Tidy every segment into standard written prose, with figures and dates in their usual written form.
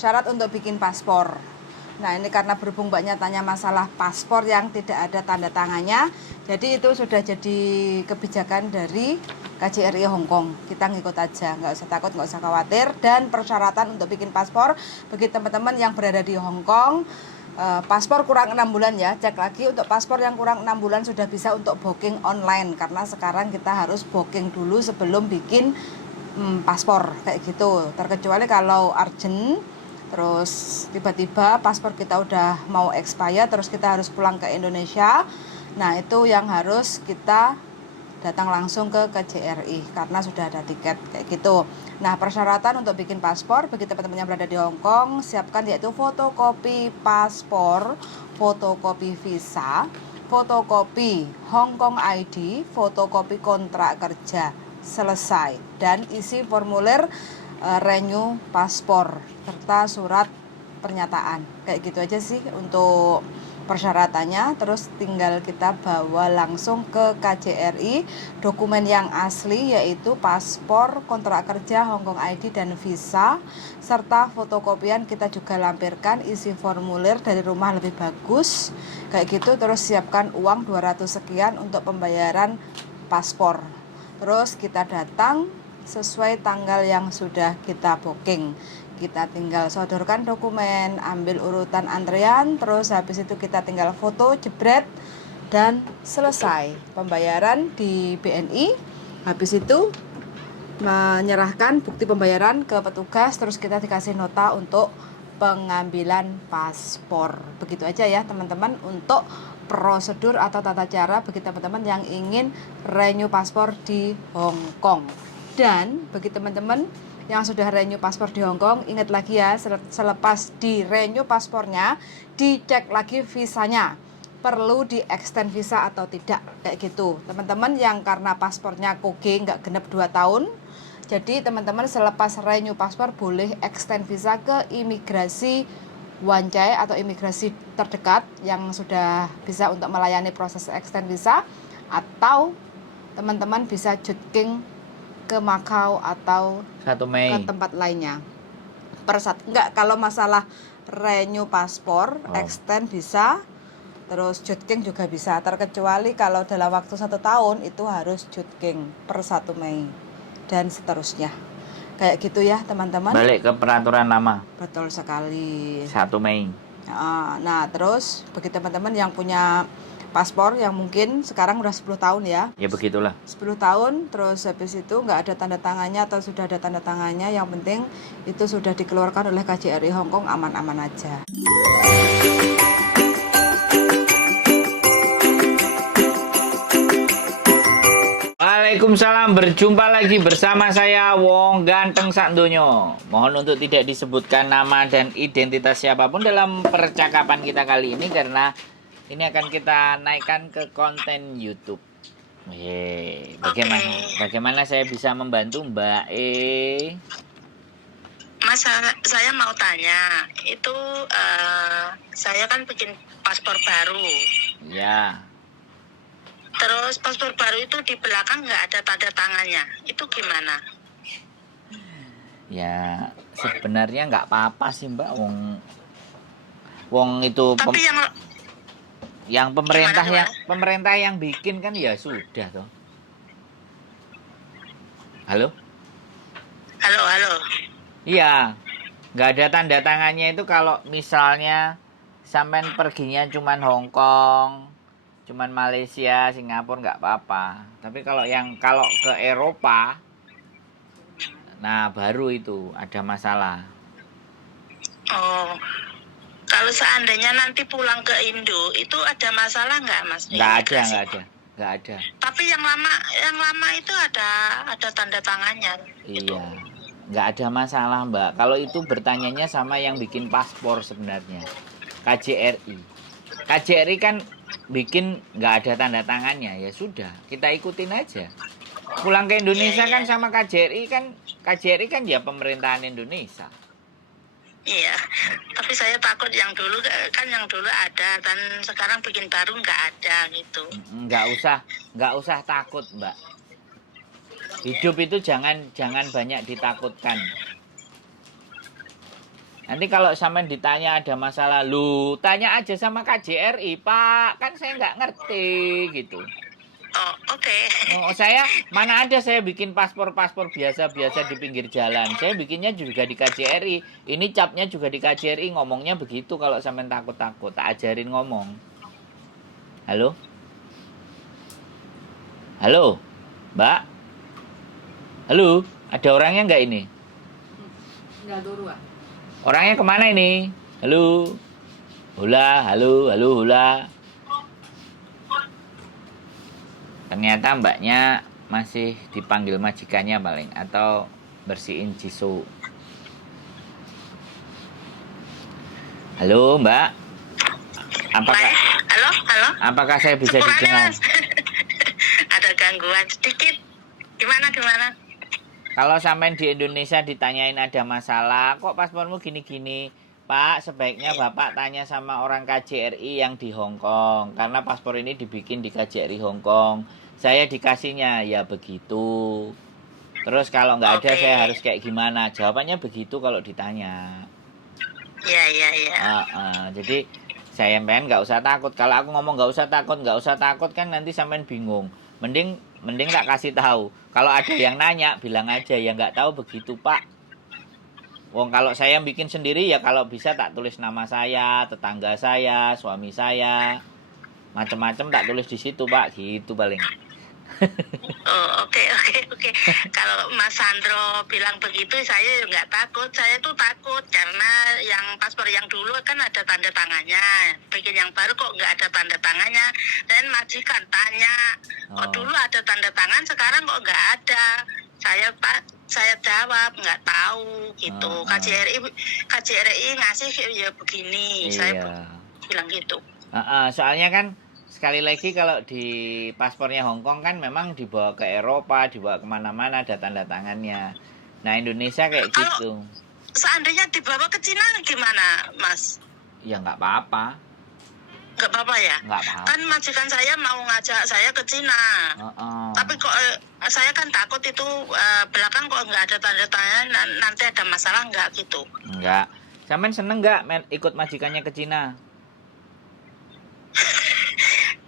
syarat untuk bikin paspor. Nah, ini karena berhubung banyak tanya masalah paspor yang tidak ada tanda tangannya, jadi itu sudah jadi kebijakan dari KJRI Hongkong. Kita ngikut aja, nggak usah takut, nggak usah khawatir. Dan persyaratan untuk bikin paspor bagi teman-teman yang berada di Hongkong, paspor kurang 6 bulan ya, cek lagi. Untuk paspor yang kurang 6 bulan sudah bisa untuk booking online, karena sekarang kita harus booking dulu sebelum bikin paspor kayak gitu. Terkecuali kalau urgent, terus tiba-tiba paspor kita udah mau expire, terus kita harus pulang ke Indonesia. Nah, itu yang harus kita datang langsung ke KJRI karena sudah ada tiket kayak gitu. Nah, persyaratan untuk bikin paspor bagi teman-teman yang berada di Hongkong, siapkan yaitu fotokopi paspor, fotokopi visa, fotokopi Hongkong ID, fotokopi kontrak kerja selesai, dan isi formulir renew paspor serta surat pernyataan. Kayak gitu aja sih untuk persyaratannya. Terus tinggal kita bawa langsung ke KJRI dokumen yang asli, yaitu paspor, kontrak kerja, Hongkong ID, dan visa, serta fotokopian kita juga lampirkan, isi formulir dari rumah lebih bagus kayak gitu. Terus siapkan uang 200 sekian untuk pembayaran paspor. Terus kita datang sesuai tanggal yang sudah kita booking. Kita tinggal sodorkan dokumen, ambil urutan antrean, terus habis itu kita tinggal foto, jebret, dan selesai pembayaran di BNI. Habis itu menyerahkan bukti pembayaran ke petugas, terus kita dikasih nota untuk pengambilan paspor. Begitu aja ya teman-teman untuk prosedur atau tata cara bagi teman-teman yang ingin renew paspor di Hongkong. Dan bagi teman-teman yang sudah renew paspor di Hongkong, ingat lagi ya, selepas di renew paspornya, dicek lagi visanya, perlu di extend visa atau tidak, kayak gitu. Teman-teman yang karena paspornya koge nggak genep 2 tahun, jadi teman-teman selepas renew paspor boleh extend visa ke imigrasi Wan Chai atau imigrasi terdekat yang sudah bisa untuk melayani proses extend visa, atau teman-teman bisa jutking ke Macau atau 1 Mei. ke tempat lainnya. Enggak, kalau masalah renew paspor, extend bisa, terus jutking juga bisa, terkecuali kalau dalam waktu 1 tahun itu harus jutking per 1 Mei dan seterusnya. Kayak gitu ya teman-teman. Balik ke peraturan lama. Betul sekali. 1 Mei. Nah, terus bagi teman-teman yang punya paspor yang mungkin sekarang udah 10 tahun ya. Ya begitulah. 10 tahun, terus habis itu nggak ada tanda tangannya atau sudah ada tanda tangannya, yang penting itu sudah dikeluarkan oleh KJRI Hongkong, aman-aman aja. Waalaikumsalam, berjumpa lagi bersama saya Wong Ganteng Sakdonyo. Mohon untuk tidak disebutkan nama dan identitas siapapun dalam percakapan kita kali ini, karena ini akan kita naikkan ke konten YouTube. Bagaimana saya bisa membantu Mbak Mas, saya mau tanya, itu saya kan bikin paspor baru. Ya. Terus paspor baru itu di belakang nggak ada tanda tangannya, itu gimana? Ya, sebenarnya nggak apa-apa sih Mbak, Wong itu. Tapi yang pemerintah yang bikin kan ya sudah toh. Halo? Halo. Iya, nggak ada tanda tangannya itu kalau misalnya sampean perginya cuman Hongkong, cuman Malaysia, Singapura nggak apa-apa. Tapi kalau ke Eropa, nah baru itu ada masalah. Oh, kalau seandainya nanti pulang ke Indo, itu ada masalah nggak, Mas? Nggak ada. Tapi yang lama itu ada tanda tangannya. Iya. Itu. Nggak ada masalah Mbak. Kalau itu bertanyanya sama yang bikin paspor sebenarnya, KJRI kan bikin nggak ada tanda tangannya, ya sudah kita ikutin aja. Pulang ke Indonesia kan sama KJRI kan ya pemerintahan Indonesia. Iya, tapi saya takut yang dulu ada, dan sekarang bikin baru nggak ada gitu. Nggak usah takut Mbak. Hidup itu jangan banyak ditakutkan. Nanti kalau sampean ditanya ada masalah, lu tanya aja sama KJRI, Pak. Kan saya nggak ngerti gitu. Oh, oke. Oh, saya mana ada saya bikin paspor-paspor biasa-biasa di pinggir jalan. Saya bikinnya juga di KJRI. Ini capnya juga di KJRI, ngomongnya begitu kalau sampean takut-takut. Tak ajarin ngomong. Halo? Halo? Mbak? Halo? Ada orangnya nggak ini? Tinggal turu, Pak. Orangnya kemana ini? Halo? Hula, halo, hula. Ternyata mbaknya masih dipanggil majikannya paling. Atau bersihin jisoo. Halo mbak? Apakah, Halo? apakah saya bisa Sepurane, didengar? Mas. Ada gangguan sedikit. Gimana? Kalau sampean di Indonesia ditanyain ada masalah, kok paspormu gini-gini? Pak, sebaiknya Bapak tanya sama orang KJRI yang di Hong Kong. Karena paspor ini dibikin di KJRI Hong Kong. Saya dikasihnya, ya begitu. Terus kalau nggak ada, Oke. saya harus kayak gimana? Jawabannya begitu kalau ditanya. Iya. Jadi, saya pengen nggak usah takut. Kalau aku ngomong nggak usah takut kan nanti sampean bingung. Mending tak kasih tahu. Kalau ada yang nanya, bilang aja ya nggak tahu begitu Pak. Wong kalau saya bikin sendiri ya kalau bisa tak tulis nama saya, tetangga saya, suami saya, macam-macam tak tulis di situ Pak, gitu paling. Oh, oke. Kalau Mas Sandro bilang begitu, saya nggak takut. Saya tuh takut karena yang paspor yang dulu kan ada tanda tangannya. Bikin yang baru kok nggak ada tanda tangannya. Dan majikan tanya, Oh. dulu ada tanda tangan, sekarang kok nggak ada. Saya jawab nggak tahu gitu. KJRI ngasih ya begini. Saya Iya. bilang gitu. Soalnya kan sekali lagi kalau di paspornya Hong Kong kan memang dibawa ke Eropa, dibawa kemana-mana ada tanda tangannya. Nah Indonesia kayak Kalau- gitu. Seandainya dibawa ke Cina gimana, Mas? Ya nggak apa-apa, Nggak apa-apa ya? nggak apa-apa. Kan majikan saya mau ngajak saya ke Cina. Tapi kok saya kan takut itu belakang kok nggak ada tanda tangan, nanti ada masalah nggak gitu. Enggak. Sampean seneng nggak ikut majikannya ke Cina?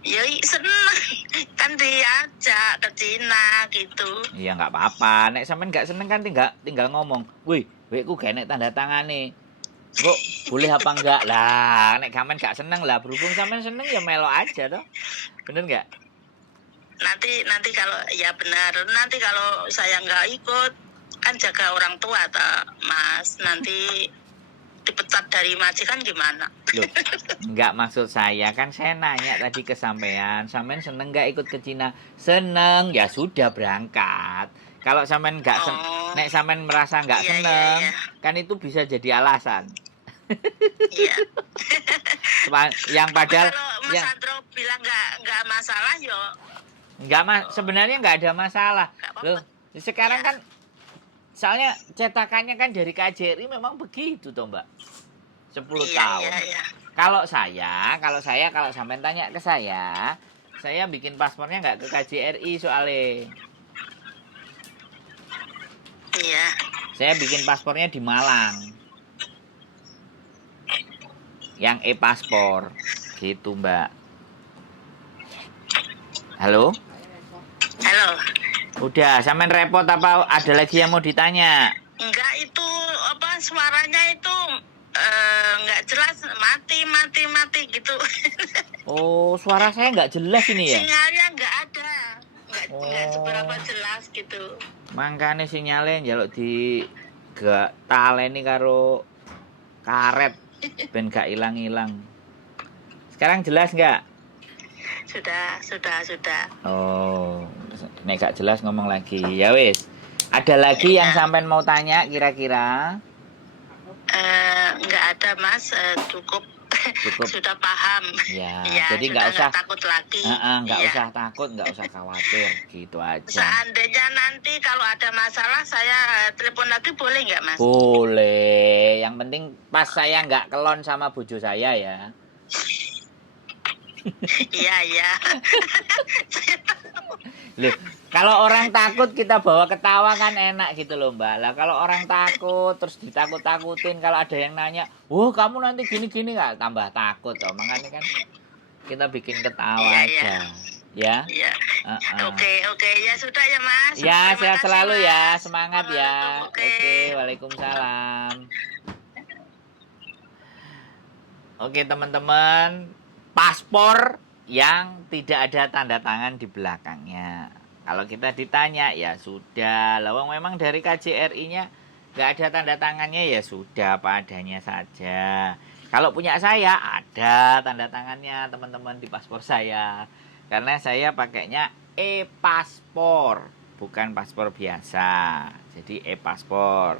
Ya seneng kan diajak ke Cina gitu. Iya nggak apa-apa. Nek sampean nggak seneng kan tinggal ngomong. Wih, ku gak nek tanda tangan nih. Kok boleh apa enggak lah? Nek sampean nggak seneng lah. Berhubung sampean seneng ya melo aja toh. Bener nggak? Nanti kalau ya benar. Nanti kalau saya nggak ikut kan jaga orang tua tak Mas. Nanti dipecat dari majikan gimana? Loh, nggak maksud saya kan saya nanya tadi ke sampean seneng nggak ikut ke Cina? Seneng, ya sudah berangkat. Kalau sampean nggak nek sampean merasa nggak Iya, seneng, iya. kan itu bisa jadi alasan. Iya. Yang padahal Kalau Mas yang Sandro bilang nggak masalah yo. sebenarnya nggak ada masalah. Nggak apa-apa. Loh, sekarang Iya. kan soalnya cetakannya kan dari KJRI memang begitu toh, Mbak. 10 tahun. Iya. Kalau sampean tanya ke saya bikin paspornya nggak ke KJRI soalnya. Iya. Saya bikin paspornya di Malang. Yang e-paspor. Gitu, Mbak. Halo? Halo. Udah, sampean repot apa ada lagi yang mau ditanya? Enggak, itu apa suaranya itu nggak jelas, mati gitu. Oh, suara saya nggak jelas ini ya? Sinyalnya nggak ada. Nggak Oh. seberapa jelas gitu. Mangkane sinyalnya njaluk di gak taleni karo karet ben gak ilang-ilang. Sekarang jelas nggak? Sudah. Oh, nek gak jelas ngomong lagi. Ya wis. Ada lagi yang sampean mau tanya kira-kira? Nggak ada Mas, cukup. Sudah paham. Ya, Ya, jadi sudah nggak usah takut lagi. nggak Iya. usah takut, nggak usah khawatir, gitu aja. Seandainya nanti kalau ada masalah saya telepon lagi boleh nggak Mas? Boleh. Yang penting pas saya nggak kelon sama bojo saya ya. Iya. Loh, Kalau orang takut kita bawa ketawa kan enak gitu loh Mbak. Lah kalau orang takut terus ditakut-takutin, kalau ada yang nanya, "Wah, kamu nanti gini-gini nggak?" Tambah takut toh. Makanya kan kita bikin ketawa Iya, aja. Ya. Iya. Heeh. Oke, ya sudah ya Mas. Ya, Terima sehat kasih, selalu ya. Mas. Semangat ya. Oke. Oke, Waalaikumsalam. Oke, teman-teman. Paspor yang tidak ada tanda tangan di belakangnya. Kalau kita ditanya, ya sudah. Lawang memang dari KJRI-nya nggak ada tanda tangannya, ya sudah apa adanya saja. Kalau punya saya, ada tanda tangannya teman-teman di paspor saya. Karena saya pakainya e-paspor, bukan paspor biasa. Jadi e-paspor.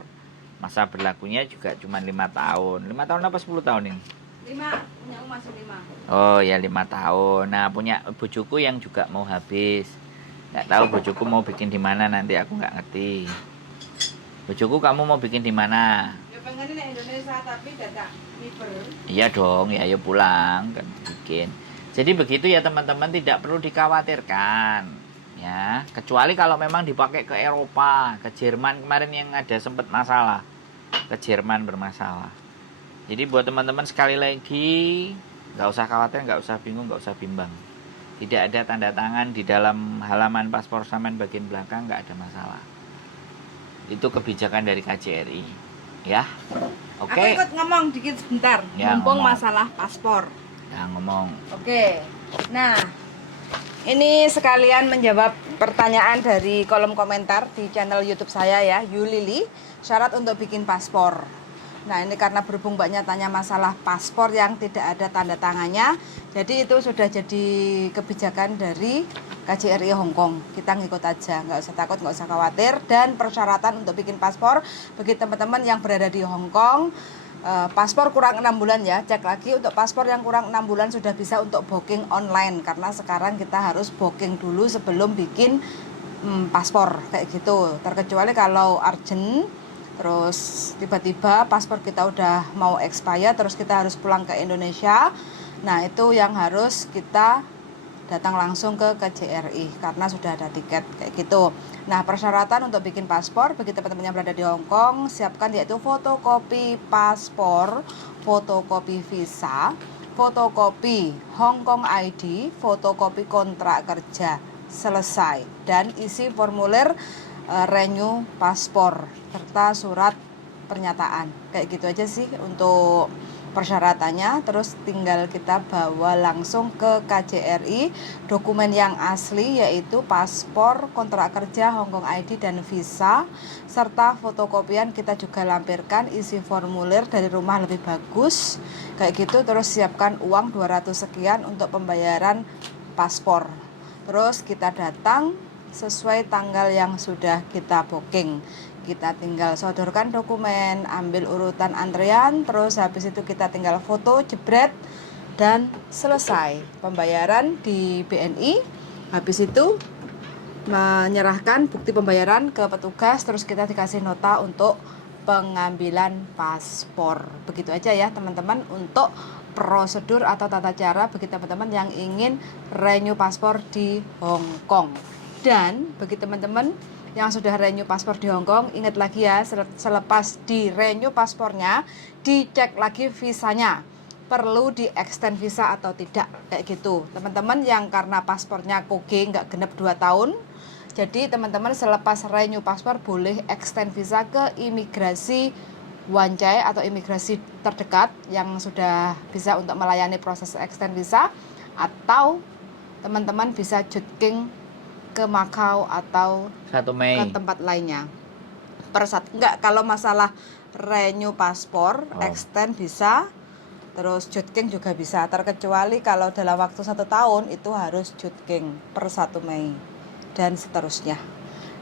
Masa berlakunya juga cuma 5 tahun. 5 tahun apa 10 tahun ini? 5, punya masih 5. Oh ya 5 tahun. Nah punya bojoku yang juga mau habis. Nggak tahu bojoku mau bikin di mana nanti, aku nggak ngerti. Bojoku kamu mau bikin di mana? Ya pengen di Indonesia tapi dadak miber. Iya dong, ya ayo pulang kan bikin. Jadi begitu ya teman-teman, tidak perlu dikhawatirkan. Ya, kecuali kalau memang dipakai ke Eropa, ke Jerman kemarin yang ada sempat masalah. Ke Jerman bermasalah. Jadi buat teman-teman sekali lagi, nggak usah khawatir, nggak usah bingung, nggak usah bimbang. Tidak ada tanda tangan di dalam halaman paspor sampean bagian belakang, nggak ada masalah. Itu kebijakan dari KJRI, ya. Oke. Aku ikut ngomong dikit sebentar, Ya, mumpung ngomong. masalah paspor. Nah, ngomong. Oke. Nah, ini sekalian menjawab pertanyaan dari kolom komentar di channel YouTube saya ya, Yulili. Syarat untuk bikin paspor. Nah, ini karena berhubung banyak tanya masalah paspor yang tidak ada tanda tangannya, jadi itu sudah jadi kebijakan dari KJRI Hongkong. Kita ngikut aja, nggak usah takut, nggak usah khawatir. Dan persyaratan untuk bikin paspor bagi teman-teman yang berada di Hongkong, paspor kurang 6 bulan ya. Cek lagi, untuk paspor yang kurang 6 bulan sudah bisa untuk booking online, karena sekarang kita harus booking dulu sebelum bikin paspor kayak gitu. Terkecuali kalau urgent, terus tiba-tiba paspor kita udah mau expire, terus kita harus pulang ke Indonesia. Nah, itu yang harus kita datang langsung ke KJRI karena sudah ada tiket kayak gitu. Nah, persyaratan untuk bikin paspor bagi teman-teman yang berada di Hongkong, siapkan yaitu fotokopi paspor, fotokopi visa, fotokopi Hongkong ID, fotokopi kontrak kerja selesai, dan isi formulir renew paspor serta surat pernyataan. Kayak gitu aja sih untuk persyaratannya. Terus tinggal kita bawa langsung ke KJRI dokumen yang asli, yaitu paspor, kontrak kerja, Hongkong ID, dan visa, serta fotokopian kita juga lampirkan, isi formulir dari rumah lebih bagus kayak gitu. Terus siapkan uang 200 sekian untuk pembayaran paspor. Terus kita datang sesuai tanggal yang sudah kita booking. Kita tinggal sodorkan dokumen, ambil urutan antrean, terus habis itu kita tinggal foto, jebret, dan selesai pembayaran di BNI. Habis itu menyerahkan bukti pembayaran ke petugas, terus kita dikasih nota untuk pengambilan paspor. Begitu aja ya teman-teman untuk prosedur atau tata cara bagi teman-teman yang ingin renew paspor di Hong Kong. Dan bagi teman-teman yang sudah renew paspor di Hong Kong, ingat lagi ya, selepas di renew paspornya, dicek lagi visanya, perlu di extend visa atau tidak, kayak gitu. Teman-teman yang karena paspornya koge nggak genep 2 tahun, jadi teman-teman selepas renew paspor boleh extend visa ke imigrasi Wancai atau imigrasi terdekat yang sudah bisa untuk melayani proses extend visa, atau teman-teman bisa jutking ke Macau atau 1 Mei. ke tempat lainnya. Enggak, kalau masalah renew paspor, extend bisa, terus jutking juga bisa, terkecuali kalau dalam waktu 1 tahun itu harus jutking per 1 Mei dan seterusnya.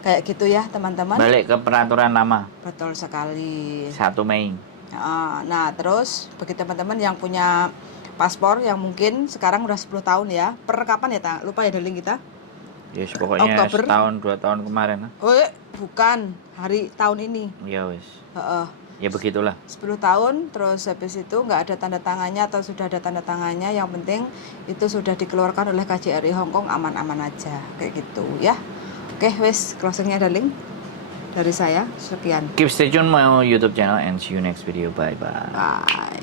Kayak gitu ya teman-teman. Balik ke peraturan lama. Betul sekali. 1 Mei. Nah, terus bagi teman-teman yang punya paspor yang mungkin sekarang udah 10 tahun ya. Per kapan ya, Ta? Lupa ya dealing kita. Yes, pokoknya Oktober. setahun 2 tahun kemarin. Oh, bukan hari tahun ini. Ya wis. Ya begitulah. 10 tahun, terus habis itu nggak ada tanda tangannya atau sudah ada tanda tangannya, yang penting itu sudah dikeluarkan oleh KJRI Hongkong, aman-aman aja kayak gitu ya. Oke, wes closingnya darling. Dari saya sekian. Keep stay tune my YouTube channel and see you next video. Bye bye. Bye.